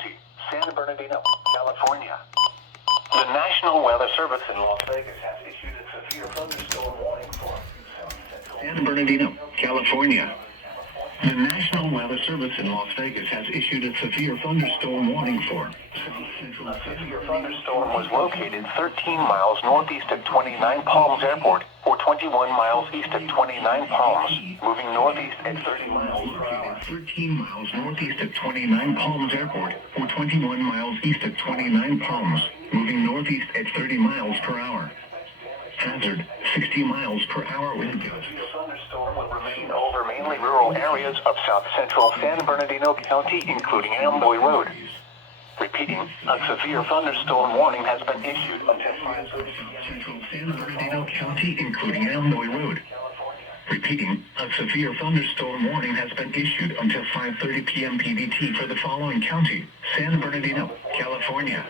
County, San Bernardino, California. The National Weather Service in Las Vegas has issued a severe thunderstorm warning for San Bernardino, California. The National Weather Service in Las Vegas has issued a severe thunderstorm warning for a severe thunderstorm was located 13 miles northeast of 29 Palms Airport, or 21 miles east of 29 Palms, moving northeast at 30 miles per hour. 13 miles northeast of 29 Palms Airport, or 21 miles east of 29 Palms, moving northeast at 30 miles per hour. Hazard, 60 miles per hour wind gusts. The thunderstorm will remain over mainly rural areas of south central San Bernardino County, including Amboy Road. Repeating, a severe thunderstorm warning has been issued until 5:30 central San Bernardino County, including Amboy Road. Repeating, a severe thunderstorm warning has been issued until 5:30 p.m. PDT for the following county: San Bernardino, California.